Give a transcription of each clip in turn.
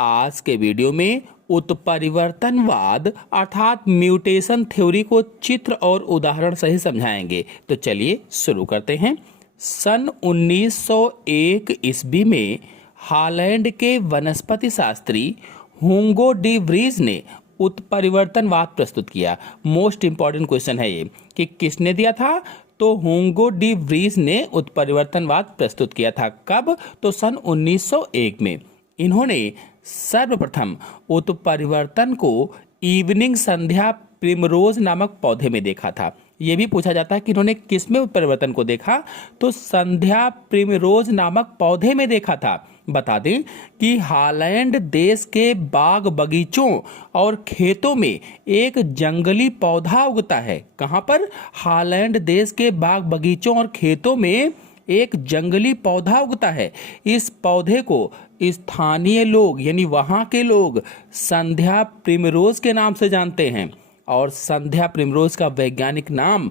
आज के वीडियो में उत्परिवर्तनवाद अर्थात म्यूटेशन थ्योरी को चित्र और उदाहरण सहित समझाएंगे। तो चलिए शुरू करते हैं। सन 1901 ईस्वी में हॉलैंड के वनस्पति शास्त्री हुगो डी व्रीज ने उत्परिवर्तनवाद प्रस्तुत किया। मोस्ट इंपॉर्टेंट क्वेश्चन है ये कि किसने दिया था? तो हुगो डी व्रीज ने उत्परिवर्तनवाद प्रस्तुत किया था। कब? तो सन 1901 में। इन्होंने सर्वप्रथम उत्परिवर्तन को इवनिंग संध्या प्रिमरोज नामक पौधे में देखा था। यह भी पूछा जाता है कि इन्होंने किस में उत्परिवर्तन को देखा? तो संध्या प्रिमरोज नामक पौधे में देखा था। बता दें कि हॉलैंड देश के बाग बगीचों और खेतों में एक जंगली पौधा उगता है। कहां पर? हॉलैंड देश के बाग बगीचों और खेतों में एक जंगली पौधा उगता है। इस पौधे को स्थानीय लोग यानी वहां के लोग संध्या प्रिमरोज के नाम से जानते हैं और संध्या प्रिमरोज का वैज्ञानिक नाम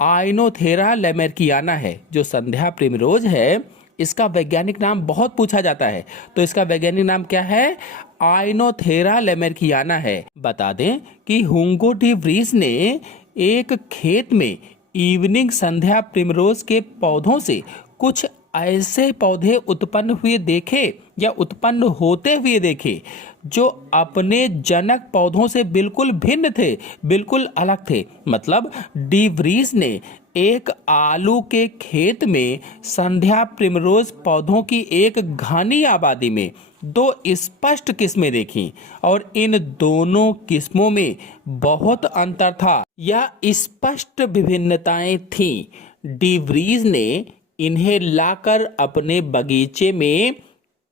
आइनोथेरा लैमेर्कियाना है। जो संध्या प्रिमरोज है इसका वैज्ञानिक नाम बहुत पूछा जाता है, तो इसका वैज्ञानिक नाम क्या है? आइनोथेरा लैमेर्कियाना है। बता दें कि हुगो डी व्रीज ने एक खेत में इवनिंग संध्या प्रिमरोज के पौधों से कुछ ऐसे पौधे उत्पन्न हुए देखे या उत्पन्न होते हुए देखे जो अपने जनक पौधों से बिल्कुल भिन्न थे, बिल्कुल अलग थे। मतलब डी व्रीज ने एक आलू के खेत में संध्या प्रिमरोज पौधों की एक घनी आबादी में दो स्पष्ट किस्में देखी और इन दोनों किस्मों में बहुत अंतर था या स्पष्ट विभिन्नताएं थीं। डी व्रीज ने इन्हें लाकर अपने बगीचे में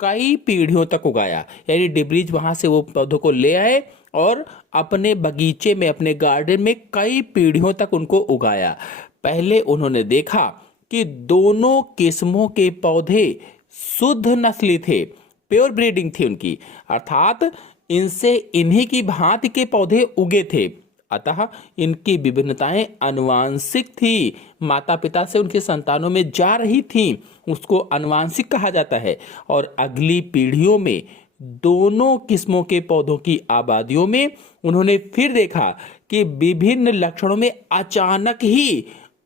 कई पीढ़ियों तक उगाया। यानी डी व्रीज वहां से वो पौधों को ले आए और अपने बगीचे में, अपने गार्डन में कई पीढ़ियों तक उनको उगाया। पहले उन्होंने देखा कि दोनों किस्मों के पौधे शुद्ध नस्ली थे, प्योर ब्रीडिंग थी उनकी, अर्थात इनसे इन्हीं की भांति के पौधे उगे थे। अतः इनकी विभिन्नताएं आनुवांशिक थी, माता पिता से उनके संतानों में जा रही थी, उसको आनुवांशिक कहा जाता है। और अगली पीढ़ियों में दोनों किस्मों के पौधों की आबादियों में उन्होंने फिर देखा कि विभिन्न लक्षणों में अचानक ही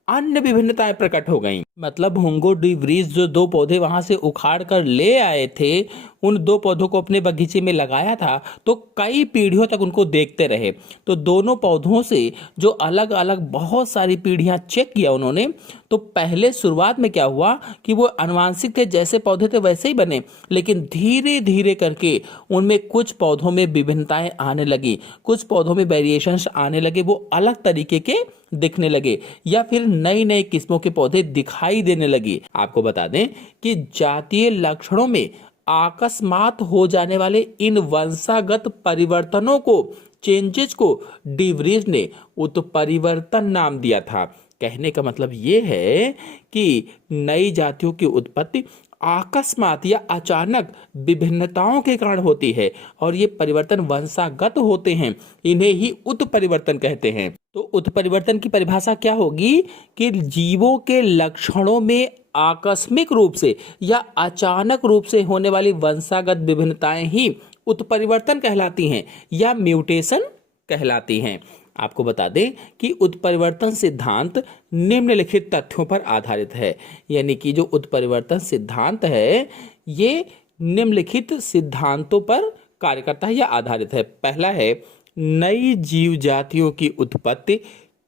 अन्य विभिन्नताएं प्रकट हो गईं। मतलब हुगो डी व्रीज जो दो पौधे वहां से उखाड़ कर ले आए थे, उन दो पौधों को अपने बगीचे में लगाया था, तो कई पीढ़ियों तक उनको देखते रहे। तो दोनों पौधों से जो अलग अलग बहुत सारी पीढ़ियां चेक किया उन्होंने, तो पहले शुरुआत में क्या हुआ कि वो आनुवांशिक थे, जैसे पौधे थे वैसे ही बने, लेकिन धीरे धीरे करके उनमें कुछ पौधों में विभिन्नताएं आने लगी, कुछ पौधों में वेरिएशंस आने लगे, वो अलग तरीके के दिखने लगे या फिर नई नई किस्मों के पौधे दिखाई देने लगे। आपको बता दें कि जातीय लक्षणों में अकस्मात हो जाने वाले इन वंशागत परिवर्तनों को, चेंजेस को डी व्रीज ने उत्परिवर्तन नाम दिया था। कहने का मतलब ये है कि नई जातियों की उत्पत्ति अकस्मात या अचानक विभिन्नताओं के कारण होती है और ये परिवर्तन वंशागत होते हैं, इन्हें ही उत्परिवर्तन कहते हैं। तो उत्परिवर्तन की परिभाषा क्या होगी कि जीवों के लक्षणों में आकस्मिक रूप से या अचानक रूप से होने वाली वंशागत विभिन्नताएं ही उत्परिवर्तन कहलाती हैं या म्यूटेशन कहलाती हैं। आपको बता दें कि उत्परिवर्तन सिद्धांत निम्नलिखित तथ्यों पर आधारित है। यानी कि जो उत्परिवर्तन सिद्धांत है ये निम्नलिखित सिद्धांतों पर कार्य करता है या आधारित है। पहला है, नई जीव जातियों की उत्पत्ति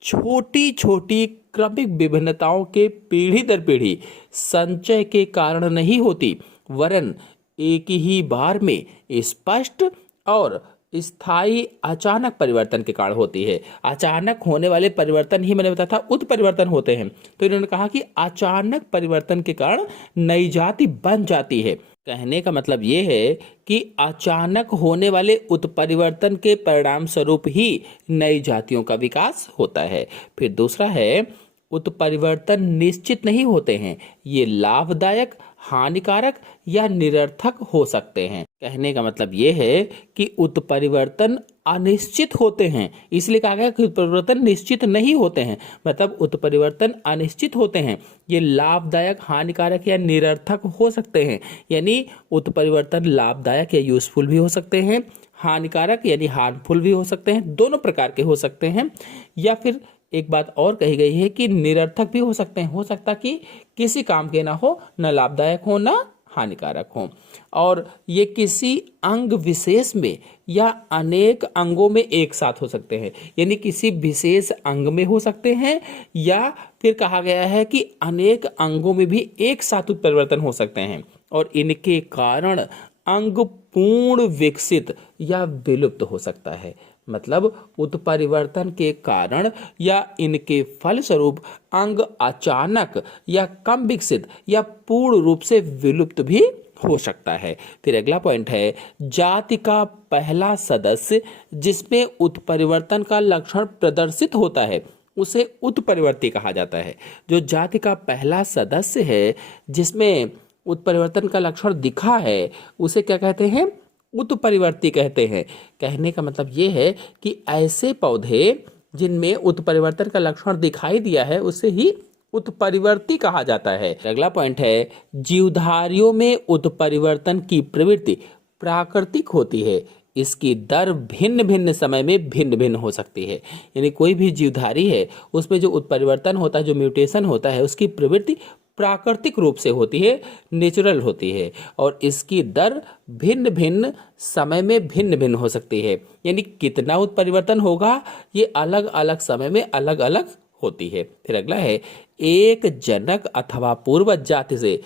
छोटी छोटी क्रमिक विभिन्नताओं के पीढ़ी दर पीढ़ी संचय के कारण नहीं होती, वरन एक ही बार में स्पष्ट और स्थायी अचानक परिवर्तन के कारण होती है। अचानक होने वाले परिवर्तन ही मैंने बताया था उत्परिवर्तन होते हैं। तो इन्होंने कहा कि अचानक परिवर्तन के कारण नई जाति बन जाती है। कहने का मतलब ये है कि अचानक होने वाले उत्परिवर्तन के परिणाम स्वरूप ही नई जातियों का विकास होता है। फिर दूसरा है, उत्परिवर्तन निश्चित नहीं होते हैं, ये लाभदायक हानिकारक या निरर्थक हो सकते हैं। कहने का मतलब ये है कि उत्परिवर्तन अनिश्चित होते हैं, इसलिए कहा गया कि उत्परिवर्तन निश्चित नहीं होते हैं। मतलब उत्परिवर्तन अनिश्चित होते हैं, ये लाभदायक, हानिकारक या निरर्थक हो सकते हैं। यानी उत्परिवर्तन लाभदायक या यूजफुल भी हो सकते हैं, हानिकारक यानी हार्मफुल भी हो सकते हैं, दोनों प्रकार के हो सकते हैं। या फिर एक बात और कही गई है कि निरर्थक भी हो सकते हैं, हो सकता कि किसी काम के ना हो, न लाभदायक हो न हानिकारक हो, और ये किसी अंग विशेष में या अनेक अंगों में एक साथ हो सकते हैं। यानी किसी विशेष अंग में हो सकते हैं, या फिर कहा गया है कि अनेक अंगों में भी एक साथ उत्परिवर्तन हो सकते हैं, और इनके कारण अंग पूर्ण विकसित या विलुप्त हो सकता है। मतलब उत्परिवर्तन के कारण या इनके फलस्वरूप अंग अचानक या कम विकसित या पूर्ण रूप से विलुप्त भी हो सकता है। फिर अगला पॉइंट है, जाति का पहला सदस्य जिसमें उत्परिवर्तन का लक्षण प्रदर्शित होता है उसे उत्परिवर्ती कहा जाता है। जो जाति का पहला सदस्य है जिसमें उत्परिवर्तन का लक्षण दिखा है उसे क्या कहते हैं? उत्परिवर्ती कहते हैं। कहने का मतलब ये है कि ऐसे पौधे जिनमें उत्परिवर्तन का लक्षण दिखाई दिया है उसे ही उत्परिवर्ती कहा जाता है। अगला पॉइंट है, जीवधारियों में उत्परिवर्तन की प्रवृत्ति प्राकृतिक होती है, इसकी दर भिन्न भिन्न समय में भिन्न भिन्न हो सकती है। यानी कोई भी जीवधारी है उसमें जो उत्परिवर्तन होता है, जो म्यूटेशन होता है, उसकी प्रवृत्ति प्राकृतिक रूप से होती है, नेचुरल होती है, और इसकी दर भिन्न भिन्न समय में भिन्न भिन्न हो सकती है। यानी कितना उत्परिवर्तन होगा ये अलग अलग समय में अलग अलग होती है। फिर अगला है, एक जनक अथवा पूर्वज जाति से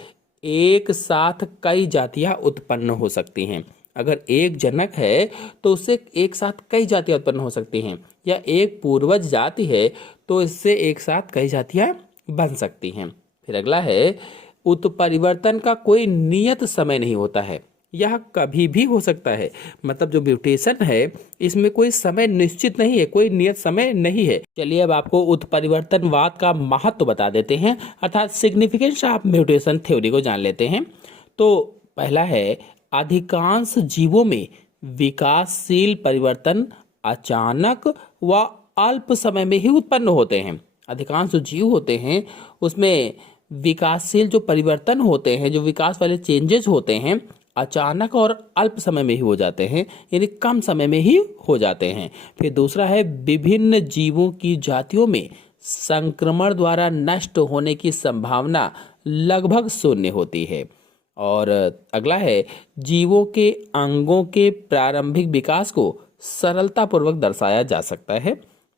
एक साथ कई जातियां उत्पन्न हो सकती हैं। अगर एक जनक है तो उससे एक साथ कई जातियां उत्पन्न हो सकती हैं, या एक पूर्वज जाति है तो इससे एक साथ कई जातियां बन सकती हैं। फिर अगला है, उत्परिवर्तन का कोई नियत समय नहीं होता है, यह कभी भी हो सकता है। मतलब जो म्यूटेशन है इसमें कोई समय निश्चित नहीं है, कोई नियत समय नहीं है। चलिए अब आपको उत्परिवर्तनवाद का महत्व बता देते हैं, अर्थात सिग्निफिकेंस ऑफ म्यूटेशन थ्योरी को जान लेते हैं। तो पहला है, अधिकांश जीवों में विकासशील परिवर्तन अचानक व अल्प समय में ही उत्पन्न होते हैं। अधिकांश जो जीव होते हैं उसमें विकासशील जो परिवर्तन होते हैं, जो विकास वाले चेंजेस होते हैं, अचानक और अल्प समय में ही हो जाते हैं, यानी कम समय में ही हो जाते हैं। फिर दूसरा है, विभिन्न जीवों की जातियों में संक्रमण द्वारा नष्ट होने की संभावना लगभग शून्य होती है। और अगला है, जीवों के अंगों के प्रारंभिक विकास को सरलतापूर्वक दर्शाया जा सकता है।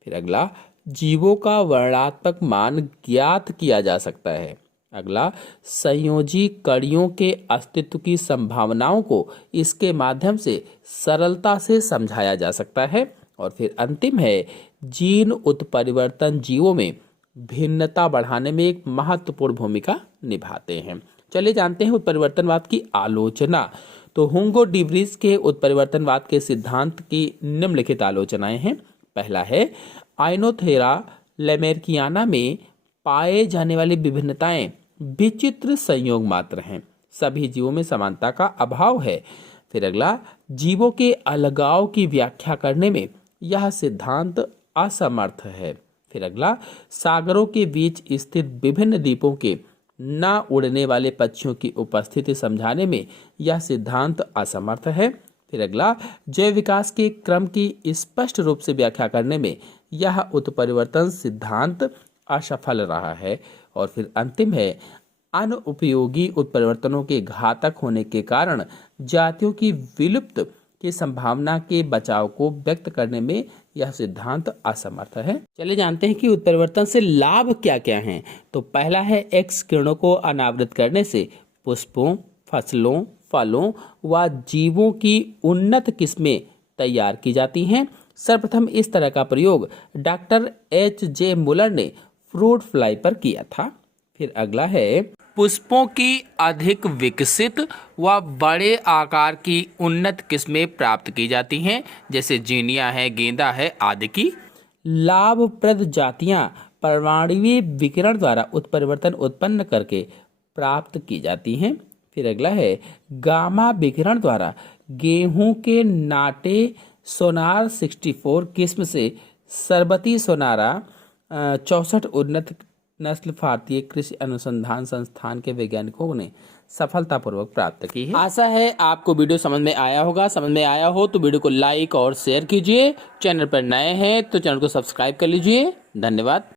फिर अगला, जीवों का वर्णात्मक मान ज्ञात किया जा सकता है। अगला, संयोजी कड़ियों के अस्तित्व की संभावनाओं को इसके माध्यम से सरलता से समझाया जा सकता है। और फिर अंतिम है, जीन उत्परिवर्तन जीवों में भिन्नता बढ़ाने में एक महत्वपूर्ण भूमिका निभाते हैं। चलिए जानते हैं उत्परिवर्तनवाद की आलोचना। तो हुंगो डिवरीज के उत्परिवर्तनवाद के सिद्धांत की निम्नलिखित आलोचनाएं हैं। पहला है, आइनोथेरा लेमेर्कियाना में पाए जाने वाली विभिन्नताएं विचित्र संयोग मात्र हैं, सभी जीवों में समानता का अभाव है। फिर अगला, जीवों के अलगाव की व्याख्या करने में यह सिद्धांत असमर्थ है। फिर अगला, सागरों के बीच स्थित विभिन्न द्वीपों के न उड़ने वाले पक्षियों की उपस्थिति समझाने में यह सिद्धांत असमर्थ है। फिर अगला, जैव विकास के क्रम की स्पष्ट रूप से व्याख्या करने में यह उत्परिवर्तन सिद्धांत असफल रहा है। और फिर अंतिम है, अनुपयोगी उत्परिवर्तनों के घातक होने के कारण जातियों की विलुप्त की संभावना के बचाव को व्यक्त करने में यह सिद्धांत असमर्थ है। चलिए जानते हैं कि उत्परिवर्तन से लाभ क्या क्या हैं। तो पहला है, एक्स किरणों को अनावृत करने से पुष्पों, फसलों, फलों व जीवों की उन्नत किस्में तैयार की जाती हैं। सर्वप्रथम इस तरह का प्रयोग डॉक्टर H.J. मुलर ने फ्रूट फ्लाई पर किया था। फिर अगला है, पुष्पों की अधिक विकसित व बड़े आकार की उन्नत किस्में प्राप्त की जाती हैं, जैसे जीनिया है, गेंदा है आदि की। लाभप्रद जातियां परमाणुीय विकिरण द्वारा उत्परिवर्तन उत्पन्न करके प्राप्त की जाती हैं। फिर अगला है गामा विकिरण द्वारा गेहूं के नाटे सोनार 64 किस्म से सरबती सोनारा 64 उन्नत नस्ल भारतीय कृषि अनुसंधान संस्थान के वैज्ञानिकों ने सफलतापूर्वक प्राप्त की है। आशा है आपको वीडियो समझ में आया होगा। समझ में आया हो तो वीडियो को लाइक और शेयर कीजिए। चैनल पर नए हैं तो चैनल को सब्सक्राइब कर लीजिए। धन्यवाद।